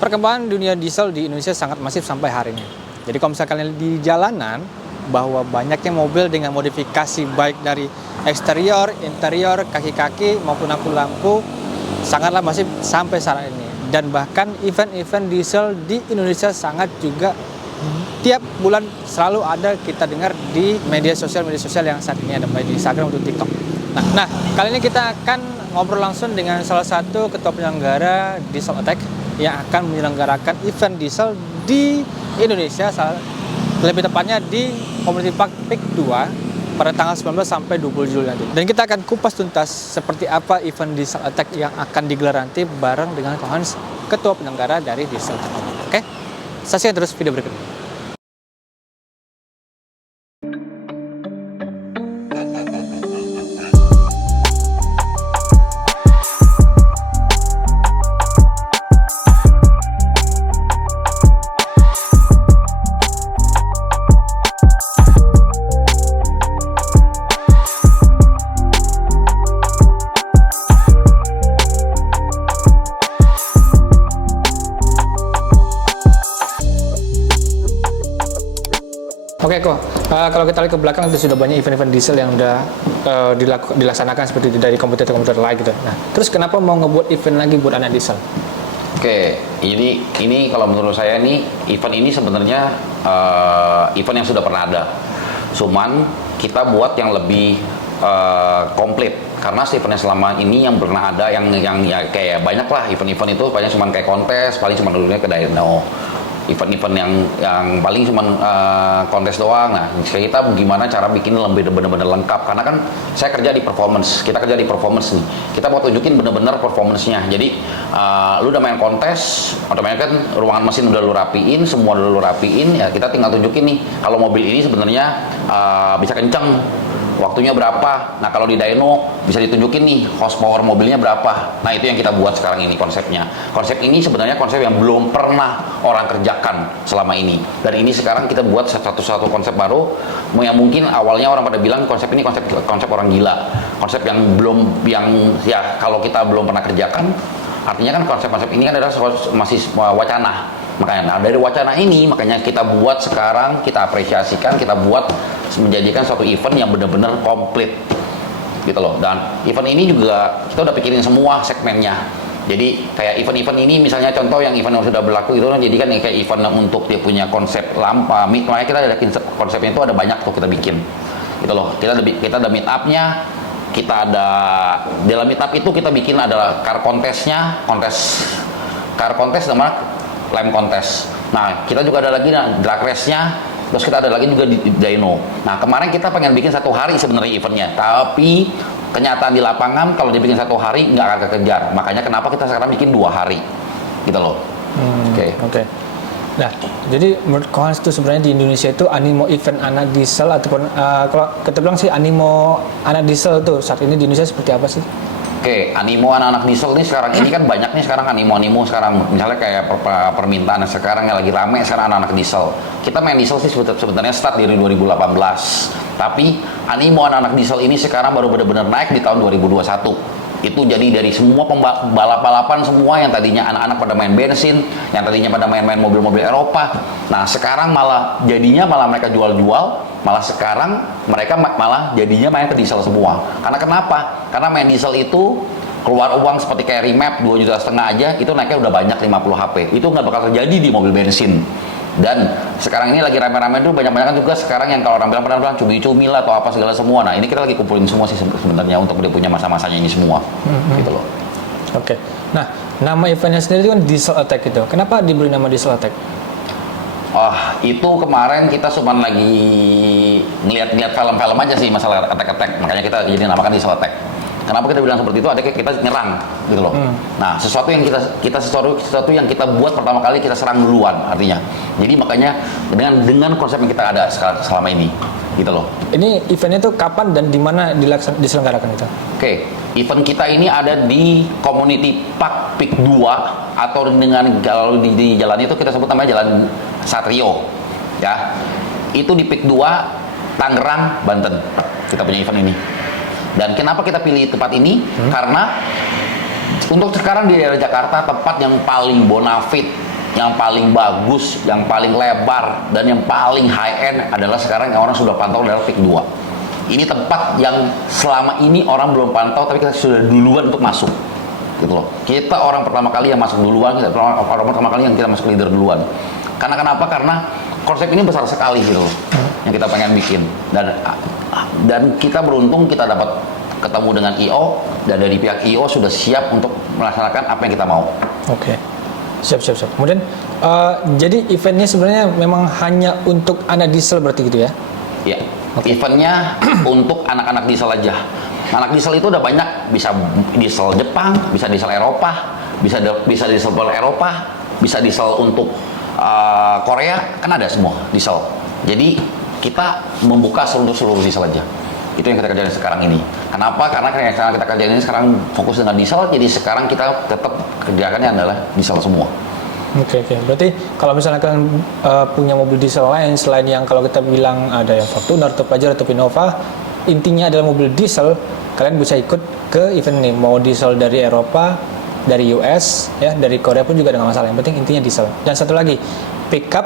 Perkembangan dunia diesel di Indonesia sangat masif sampai hari ini. Jadi kalau misalkan kalian di jalanan, bahwa banyaknya mobil dengan modifikasi baik dari eksterior, interior, kaki-kaki maupun lampu-lampu sangatlah masif sampai saat ini. Dan bahkan event-event diesel di Indonesia sangat juga tiap bulan selalu ada kita dengar di media sosial yang saat ini ada baik di Instagram atau TikTok. Nah, kali ini kita akan ngobrol langsung dengan salah satu ketua penyelenggara Diesel Attack yang akan menyelenggarakan event diesel di Indonesia, lebih tepatnya di Community Park Peak 2 pada tanggal 19 sampai 20 Juli nanti. Dan kita akan kupas tuntas seperti apa event Diesel Attack yang akan digelar nanti bareng dengan Kohans, ketua penyelenggara dari Diesel Attack. Oke, saksikan terus video berikut ini. Oke kok, kalau kita lihat ke belakang itu sudah banyak event-event diesel yang udah dilaksanakan seperti dari komputer-komputer lain gitu. Nah, terus kenapa mau ngebuat event lagi buat anak diesel? Oke, ini kalau menurut saya nih event ini sebenarnya event yang sudah pernah ada. Cuman kita buat yang lebih komplit karena event yang selama ini yang pernah ada yang ya kayak banyak lah event-event itu banyak cuma kayak kontes, paling cuma dulunya ke Dyno. Event-event yang paling cuma kontes doang. Nah, kita gimana cara bikin lebih benar-benar lengkap karena kan saya kerja di performance, kita kerja di performance nih, kita mau tunjukin benar-benar performance-nya. Jadi lu udah main kontes, otomatis kan ruangan mesin udah lu rapiin, semua udah lu rapiin, ya kita tinggal tunjukin nih kalau mobil ini sebenarnya bisa kenceng, waktunya berapa. Nah, kalau di dyno bisa ditunjukin nih horsepower mobilnya berapa. Nah, itu yang kita buat sekarang ini konsepnya. Konsep ini sebenarnya konsep yang belum pernah orang kerjakan selama ini. Dan ini sekarang kita buat satu konsep baru yang mungkin awalnya orang pada bilang konsep ini konsep orang gila. Konsep yang ya kalau kita belum pernah kerjakan, artinya kan konsep-konsep ini kan adalah masih wacana. Makanya dari wacana ini makanya kita buat sekarang, kita apresiasikan, kita buat menjadikan suatu event yang benar-benar komplit gitu loh. Dan event ini juga kita udah pikirin semua segmennya. Jadi kayak event-event ini misalnya contoh yang event yang sudah berlaku itu kan jadi kan kayak event untuk dia punya konsep lampa, makanya kita ada konsepnya itu ada banyak tuh kita bikin gitu loh. Kita ada meet up-nya, kita ada di dalam meet up itu kita bikin adalah car contest-nya, car contest sama lem contest. Nah, kita juga ada lagi drag race-nya, terus kita ada lagi juga di dyno. Nah, kemarin kita pengen bikin satu hari sebenarnya eventnya, tapi kenyataan di lapangan kalau dibikin satu hari nggak akan kekejar. Makanya kenapa kita sekarang bikin 2 hari, gitu loh. Oke. Nah, jadi menurut Kohans itu sebenarnya di Indonesia itu animo event anak diesel ataupun kalau kita bilang sih animo anak diesel tuh saat ini di Indonesia seperti apa sih? Oke, animo anak-anak diesel nih sekarang ini kan banyak nih sekarang animo sekarang. Misalnya kayak permintaan sekarang yang lagi rame sekarang anak-anak diesel. Kita main diesel sih sebenarnya start dari 2018. Tapi animo anak-anak diesel ini sekarang baru benar-benar naik di tahun 2021. Itu jadi dari semua balap-balapan semua yang tadinya anak-anak pada main bensin, yang tadinya pada main-main mobil-mobil Eropa. Nah, sekarang malah mereka jual-jual. Malah sekarang mereka malah jadinya main ke diesel semua. Karena kenapa? Karena main diesel itu keluar uang seperti kayak remap 2,5 juta aja, itu naiknya udah banyak 50 HP. Itu nggak bakal terjadi di mobil bensin. Dan sekarang ini lagi rame-rame tuh banyak-banyak juga sekarang yang kalau orang bilang cumi-cumi lah atau apa segala semua. Nah, ini kita lagi kumpulin semua sih sebenarnya untuk dia punya masa-masanya ini semua. Gitu loh. Oke. Nah, nama eventnya sendiri kan Diesel Attack itu. Kenapa diberi nama Diesel Attack? Itu kemarin kita cuma lagi ngeliat film-film aja sih masalah attack. Makanya kita jadi namakan Diesel Attack. Kenapa kita bilang seperti itu? Ada kita nyerang gitu loh. Nah, sesuatu yang sesuatu yang kita buat pertama kali kita serang duluan artinya. Jadi makanya dengan konsep yang kita ada selama ini gitu loh. Ini eventnya tuh kapan dan di mana diselenggarakan itu? Oke, event kita ini ada di Community Park Peak 2 atau dengan kalau di jalan itu kita sebut namanya Jalan Satrio. Ya. Itu di Peak 2 Tangerang, Banten. Kita punya event ini. Dan kenapa kita pilih tempat ini? Karena untuk sekarang di daerah Jakarta tempat yang paling bonafit yang paling bagus, yang paling lebar, dan yang paling high end adalah sekarang yang orang sudah pantau adalah VIC 2. Ini tempat yang selama ini orang belum pantau, tapi kita sudah duluan untuk masuk, gitu loh. Kita orang pertama kali yang masuk duluan, orang pertama kali yang kita masuk leader duluan. Karena kenapa? Karena konsep ini besar sekali gitu loh, yang kita pengen bikin. Dan kita beruntung kita dapat ketemu dengan IO, dan dari pihak IO sudah siap untuk melaksanakan apa yang kita mau. Oke. Siap. Kemudian jadi eventnya sebenarnya memang hanya untuk anak diesel berarti gitu ya? Ya, eventnya untuk anak-anak diesel aja. Anak diesel itu udah banyak, bisa diesel Jepang, bisa diesel Eropa, bisa diesel Eropa, bisa diesel untuk Korea, kan ada semua diesel. Jadi kita membuka seluruh diesel aja. Itu yang kita kerjain sekarang ini. Kenapa? Karena yang sekarang kita kerjain ini sekarang fokus dengan diesel, jadi sekarang kita tetap kerjakannya adalah diesel semua. Oke. Berarti kalau misalnya kalian punya mobil diesel lain selain yang kalau kita bilang ada yang Fortuner atau Pajero atau Innova, intinya adalah mobil diesel, kalian bisa ikut ke event ini. Mau diesel dari Eropa, dari US, ya, dari Korea pun juga dengan masalah. Yang penting intinya diesel. Dan satu lagi, pickup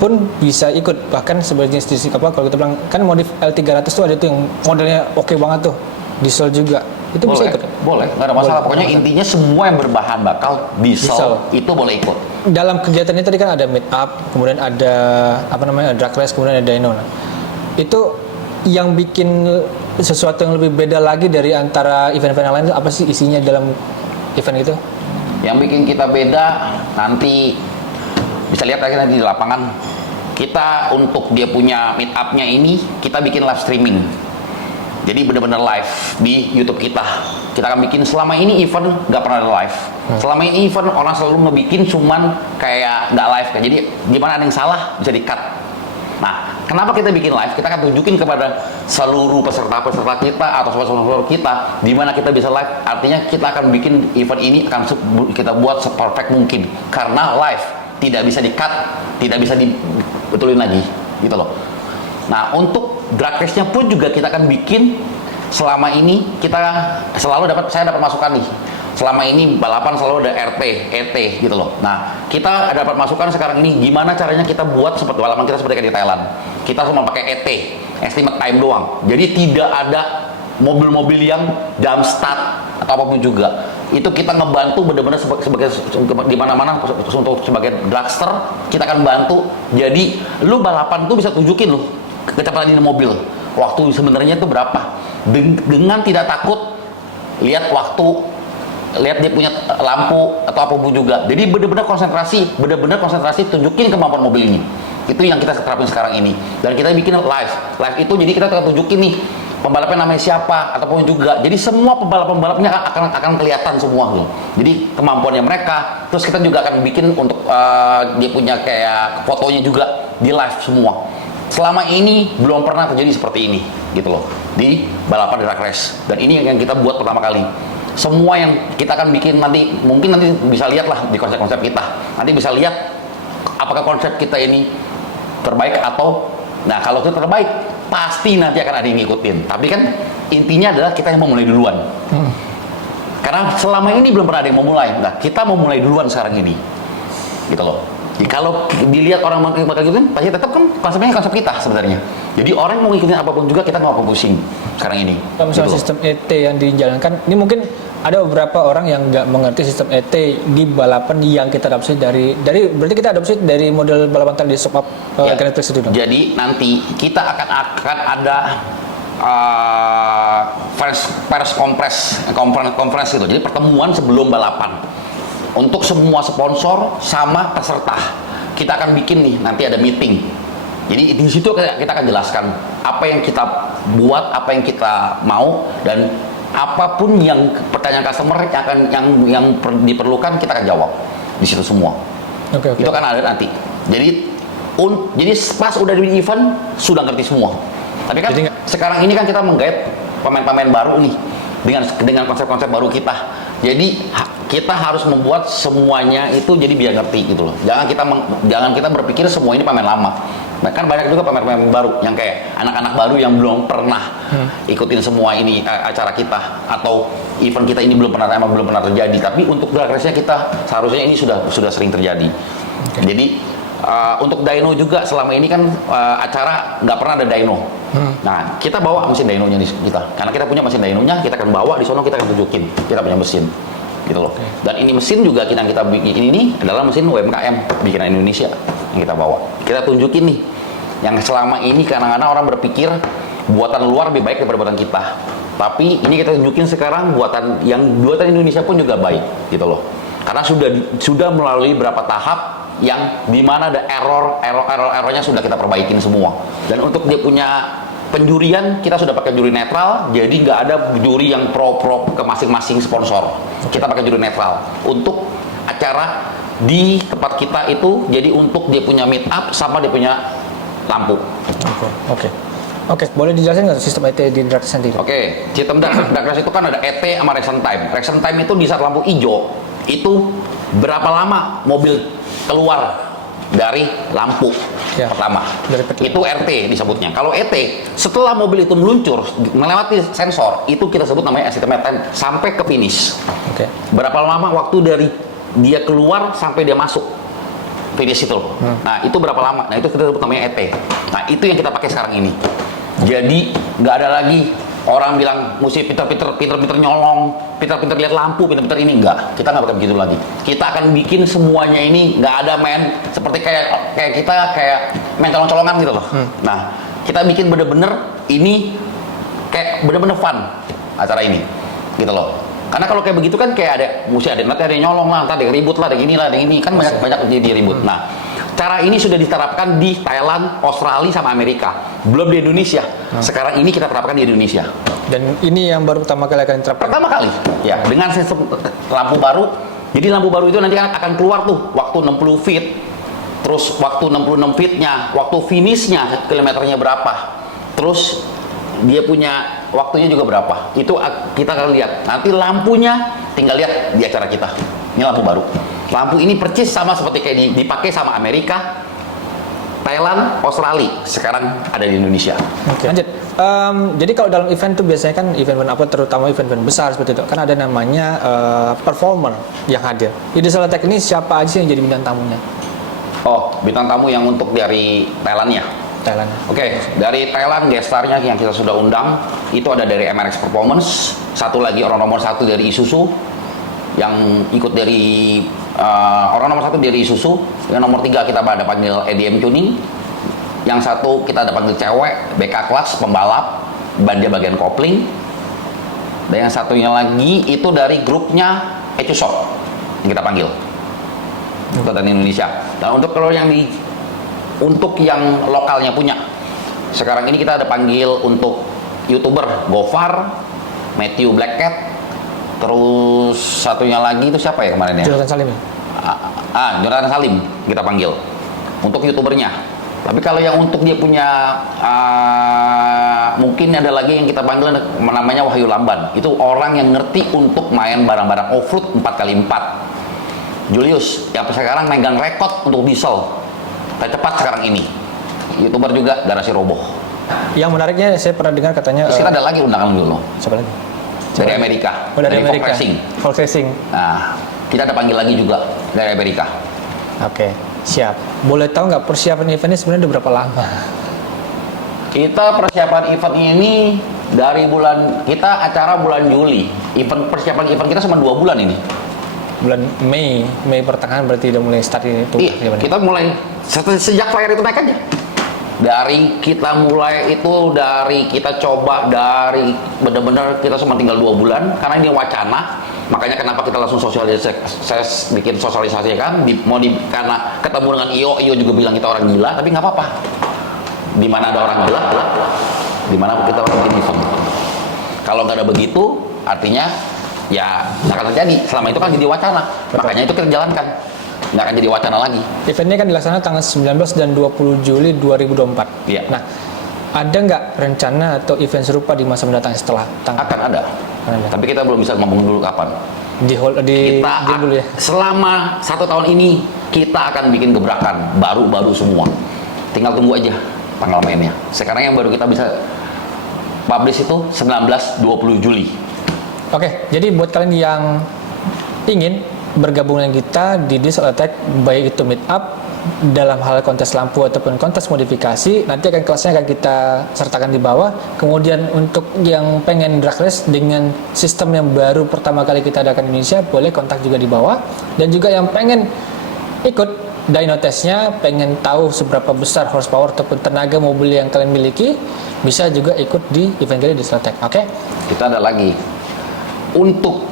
pun bisa ikut, bahkan sebagai jenis apa kalau kita bilang kan modif L300 tuh ada tuh yang modelnya oke banget tuh, diesel juga, itu Boleh, bisa ikut? Boleh, nggak ada masalah. Pokoknya masalah. intinya semua yang berbahan bakal diesel itu boleh ikut. Dalam kegiatan ini tadi kan ada meet up, kemudian ada drag race, kemudian ada Dino. Itu yang bikin sesuatu yang lebih beda lagi dari antara event-event yang lain itu apa sih isinya dalam event itu? Yang bikin kita beda nanti bisa lihat lagi nanti di lapangan. Kita untuk dia punya meet up-nya ini kita bikin live streaming. Jadi benar-benar live di YouTube kita. Kita akan bikin, selama ini event nggak pernah ada live. Selama ini event orang selalu ngebikin cuman kayak nggak live. Jadi gimana ada yang salah bisa di-cut. Nah, kenapa kita bikin live? Kita akan tunjukin kepada seluruh peserta-peserta kita atau sponsor kita di mana kita bisa live. Artinya kita akan bikin event ini akan kita buat seperfect mungkin karena live, tidak bisa di-cut, tidak bisa dibetulin lagi, gitu loh. Nah, untuk drag race-nya pun juga kita akan bikin. Selama ini saya dapat masukan nih. Selama ini balapan selalu ada RT, ET gitu loh. Nah, kita dapat masukan sekarang ini gimana caranya kita buat seperti balapan kita seperti kayak di Thailand. Kita cuma pakai ET, estimate time doang. Jadi tidak ada mobil-mobil yang jump start atau apapun juga. Itu kita ngebantu benar-benar sebagai di mana-mana untuk sebagai dragster, kita akan bantu. Jadi lu balapan tuh bisa tunjukin lu kecepatan di mobil. Waktu sebenarnya itu berapa? Dengan tidak takut lihat waktu, lihat dia punya lampu atau apapun juga. Jadi benar-benar konsentrasi tunjukin kemampuan mobil ini. Itu yang kita terapin sekarang ini. Dan kita bikin live itu, jadi kita akan tunjukin nih pembalapnya namanya siapa ataupun juga. Jadi semua pembalapnya akan kelihatan semua loh. Jadi kemampuannya mereka. Terus kita juga akan bikin untuk dia punya kayak fotonya juga di live semua. Selama ini belum pernah terjadi seperti ini, gitu loh, di balapan drag race. Dan ini yang kita buat pertama kali. Semua yang kita akan bikin nanti, mungkin nanti bisa lihat lah di konsep-konsep kita. Nanti bisa lihat apakah konsep kita ini terbaik atau, nah kalau itu terbaik, pasti nanti akan ada yang ngikutin. Tapi kan intinya adalah kita yang mau mulai duluan. Karena selama ini belum pernah ada yang mau mulai. Nah, kita mau mulai duluan sekarang ini, gitu loh. Jadi kalau dilihat orang bakal ngikutin, pasti tetap kan konsepnya konsep kita sebenarnya. Jadi orang mau ngikutin apapun juga kita nggak mau pusing sekarang ini. Kalau misalnya gitu sistem ET yang dijalankan, ini mungkin ada beberapa orang yang nggak mengerti sistem ET di balapan yang kita adopsi dari berarti kita adopsi dari model balapan tadi di Sokap Kinetrix itu dong. Jadi nanti kita akan ada pers conference gitu. Jadi pertemuan sebelum balapan. Untuk semua sponsor sama peserta kita akan bikin nih, nanti ada meeting. Jadi di situ kita akan jelaskan apa yang kita buat, apa yang kita mau, dan apapun yang pertanyaan customer yang diperlukan kita akan jawab di situ semua. Okay. Itu kan ada nanti. Jadi pas udah di event sudah ngerti semua. Tapi kan sekarang ini kan kita menggait pemain-pemain baru nih dengan konsep-konsep baru kita. Jadi kita harus membuat semuanya itu jadi biar ngerti gitu loh. Jangan kita berpikir semua ini pemain lama. Bahkan banyak juga pemain-pemain baru yang kayak anak-anak baru yang belum pernah ikutin semua ini acara kita atau event kita ini belum pernah terjadi. Tapi untuk drag race-nya kita seharusnya ini sudah sering terjadi. Jadi untuk dyno juga selama ini kan acara nggak pernah ada dyno. Nah, kita bawa mesin dynonya di kita. Karena kita punya mesin dynonya, kita akan bawa di sono, kita akan tunjukin kita punya mesin. Gitu loh. Dan ini mesin juga kita bikin ini adalah mesin UMKM bikinan Indonesia yang kita bawa. Kita tunjukin nih yang selama ini kadang-kadang orang berpikir buatan luar lebih baik daripada buatan kita. Tapi ini kita tunjukin sekarang buatan Indonesia pun juga baik gitu loh. Karena sudah melalui berapa tahap yang dimana ada errornya sudah kita perbaikin semua. Dan untuk dia punya penjurian, kita sudah pakai juri netral, jadi nggak ada juri yang pro ke masing-masing sponsor. Kita pakai juri netral untuk acara di tempat kita itu, jadi untuk dia punya meet up sama dia punya lampu. Oke, boleh dijelasin nggak sistem ET di drag race sendiri? Oke, sistem drag race itu kan ada ET sama reaction time. Reaction time itu di saat lampu hijau itu berapa lama mobil keluar dari lampu pertama. Itu RT disebutnya. Kalau ET, setelah mobil itu meluncur melewati sensor, itu kita sebut namanya estimate time sampai ke finish. Berapa lama waktu dari dia keluar sampai dia masuk finish itu. Nah, itu berapa lama? Nah, itu kita sebut namanya ET. Nah, itu yang kita pakai sekarang ini. Jadi nggak ada lagi orang bilang mesti pinter-pinter nyolong, pinter-pinter lihat lampu, pinter-pinter ini, enggak. Kita nggak bakal begitu lagi. Kita akan bikin semuanya ini nggak ada main seperti kayak kita main colong-colongan gitu loh. Nah, kita bikin bener-bener ini kayak bener-bener fun acara ini gitu loh. Karena kalau kayak begitu kan kayak nanti ada yang nyolong lah, nanti ada yang ribut lah, ada yang ini kan banyak jadi ribut. Nah, cara ini sudah diterapkan di Thailand, Australia, sama Amerika. Belum di Indonesia. Sekarang ini kita terapkan di Indonesia. Dan ini yang baru pertama kali akan diterapkan? Pertama kali, ya. Dengan sistem lampu baru. Jadi lampu baru itu nanti akan keluar tuh waktu 60 feet. Terus waktu 66 feet-nya, waktu finish-nya kilometernya berapa. Terus dia punya waktunya juga berapa. Itu kita akan lihat. Nanti lampunya tinggal lihat di acara kita. Ini lampu baru. Lampu ini persis sama seperti kayak dipakai sama Amerika, Thailand, Australia. Sekarang ada di Indonesia. Lanjut. Jadi kalau dalam event itu biasanya kan event apa, terutama event-event besar seperti itu, kan ada namanya performer yang hadir. Di salah teknis siapa aja yang jadi bintang tamunya? Oh, bintang tamu yang untuk dari Thailandnya. Thailand. Oke, dari Thailand gestarnya yang kita sudah undang itu ada dari MRX Performance, satu lagi orang nomor 1 dari Isuzu, yang ikut dari orang nomor 1 dari Isuzu, yang nomor 3 kita ada panggil EDM Tuning, yang satu kita ada panggil cewek BK kelas pembalap, dia bagian kopling, dan yang satunya lagi itu dari grupnya Ecu Shop yang kita panggil untuk dari Indonesia. Dan untuk kalau yang untuk yang lokalnya punya, sekarang ini kita ada panggil untuk YouTuber Gofar, Matthew Black Cat, terus satunya lagi itu siapa ya kemarin ya? Jonathan Salim. Jonathan Salim kita panggil untuk YouTubernya. Tapi kalau yang untuk dia punya mungkin ada lagi yang kita panggil namanya Wahyu Lamban. Itu orang yang ngerti untuk main barang-barang off-road 4x4. Julius yang sekarang megang rekod untuk diesel tercepat sekarang ini. YouTuber juga Garasi Roboh. Yang menariknya saya pernah dengar katanya terus kita ada lagi undangan dulu. Siapa lagi? Dari Amerika. Dari Amerika. Folk Racing. Nah, kita ada panggil lagi juga dari Amerika. Oke, siap. Boleh tahu nggak persiapan eventnya sebenarnya udah berapa lama? Kita persiapan event ini dari kita acara bulan Juli. Persiapan event kita cuma 2 bulan ini. Bulan Mei pertengahan berarti udah mulai start ini tuh. Iya, kita mulai sejak flyer itu naik aja. Dari kita coba dari benar-benar kita cuma tinggal 2 bulan karena ini wacana. Makanya kenapa kita langsung bikin sosialisasi kan karena ketemu dengan Iyo juga bilang kita orang gila, tapi nggak apa-apa. Di mana ada orang gila, di mana kita orang bikin event. Kalau nggak ada begitu, artinya ya nggak akan terjadi. Selama itu kan jadi wacana. Makanya itu kita jalankan. Nggak akan jadi wacana lagi. Eventnya kan dilaksanakan tanggal 19 dan 20 Juli 2024. Iya. Nah, ada nggak rencana atau event serupa di masa mendatang setelah tanggal? Akan ada. Tapi kita belum bisa ngomong dulu kapan. Kita dulu ya. Selama 1 tahun ini kita akan bikin gebrakan baru semua. Tinggal tunggu aja tanggal mainnya. Sekarang yang baru kita bisa publish itu 19-20 Juli. Oke, jadi buat kalian yang ingin bergabung dengan kita di Diesel Attack, baik itu meet up dalam hal kontes lampu ataupun kontes modifikasi. Nanti kelasnya akan kita sertakan di bawah. Kemudian untuk yang pengen drag race dengan sistem yang baru pertama kali kita adakan di Indonesia, boleh kontak juga di bawah. Dan juga yang pengen ikut dyno testnya, pengen tahu seberapa besar horsepower ataupun tenaga mobil yang kalian miliki, bisa juga ikut di event kita di Diesel Attack. Oke? Kita ada lagi untuk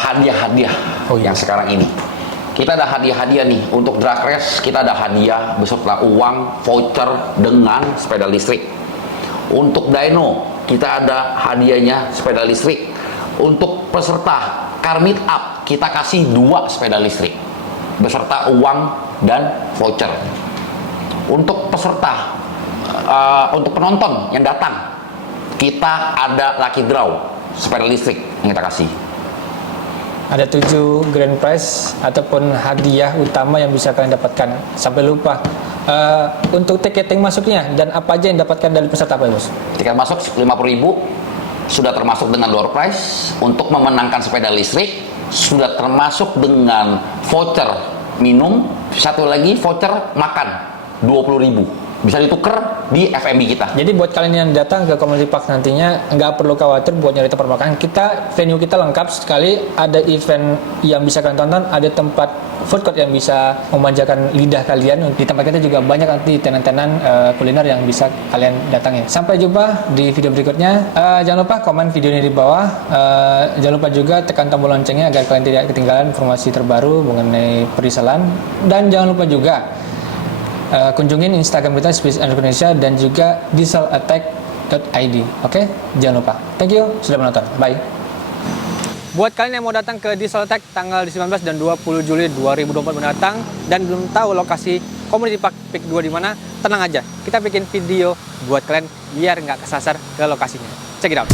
hadiah-hadiah yang sekarang ini. Kita ada hadiah-hadiah nih untuk drag race. Kita ada hadiah beserta uang voucher dengan sepeda listrik. Untuk dyno kita ada hadiahnya sepeda listrik. Untuk peserta car meet up kita kasih 2 sepeda listrik beserta uang dan voucher. Untuk peserta untuk penonton yang datang, kita ada lucky draw sepeda listrik yang kita kasih. Ada 7 grand prize ataupun hadiah utama yang bisa kalian dapatkan. Sampai lupa untuk tiketing masuknya dan apa aja yang dapatkan dari peserta, Pak Bos? Tiket masuk 50.000, sudah termasuk dengan door prize. Untuk memenangkan sepeda listrik sudah termasuk dengan voucher minum, satu lagi voucher makan 20.000. Bisa ditukar di FMB kita. Jadi buat kalian yang datang ke Community Park nantinya, nggak perlu khawatir buat nyari tempat makan. Venue kita lengkap sekali. Ada event yang bisa kalian tonton, ada tempat food court yang bisa memanjakan lidah kalian. Di tempat kita juga banyak nanti tenan-tenan kuliner yang bisa kalian datangin. Sampai jumpa di video berikutnya. Jangan lupa komen video ini di bawah. Jangan lupa juga tekan tombol loncengnya agar kalian tidak ketinggalan informasi terbaru mengenai perisalan. Dan jangan lupa juga kunjungin Instagram kita Space Indonesia dan juga dieselattack.id. Oke, jangan lupa. Thank you sudah menonton. Bye. Buat kalian yang mau datang ke Diesel Attack tanggal 19 dan 20 Juli 2024 mendatang dan belum tahu lokasi Community Park Peak 2 di mana, tenang aja. Kita bikin video buat kalian biar nggak kesasar ke lokasinya. Check it out.